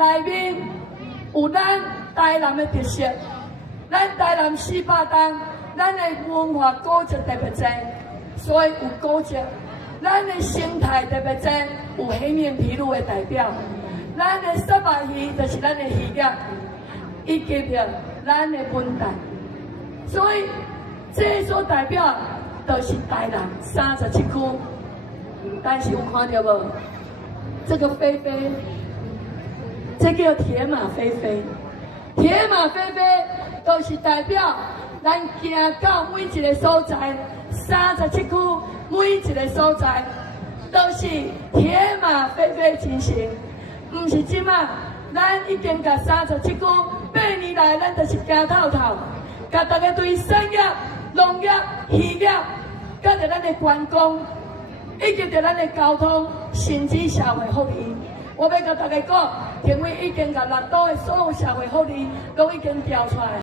内面有咱台南的特色，咱台南400栋，咱的文化古迹特别多，所以有古迹。咱的生态特别多，有黑面琵鹭的代表，咱的沙白鱼就是咱的鱼业，以及着咱的文旦，所以这所代表就是台南37区。但是有看到无？这个飞飞，这叫铁马飞飞，铁马飞飞都是代表咱行到每一个所在，37区。每一个所在都是铁马飞飞进行，唔是即马，咱已经甲37区8年来，咱就是行透透，甲大家对产业、农业、渔业，甲着咱的观光，以及着咱的交通，甚至社会福利。我要甲大家讲，评委已经甲6都的所有社会福利都已经调出来。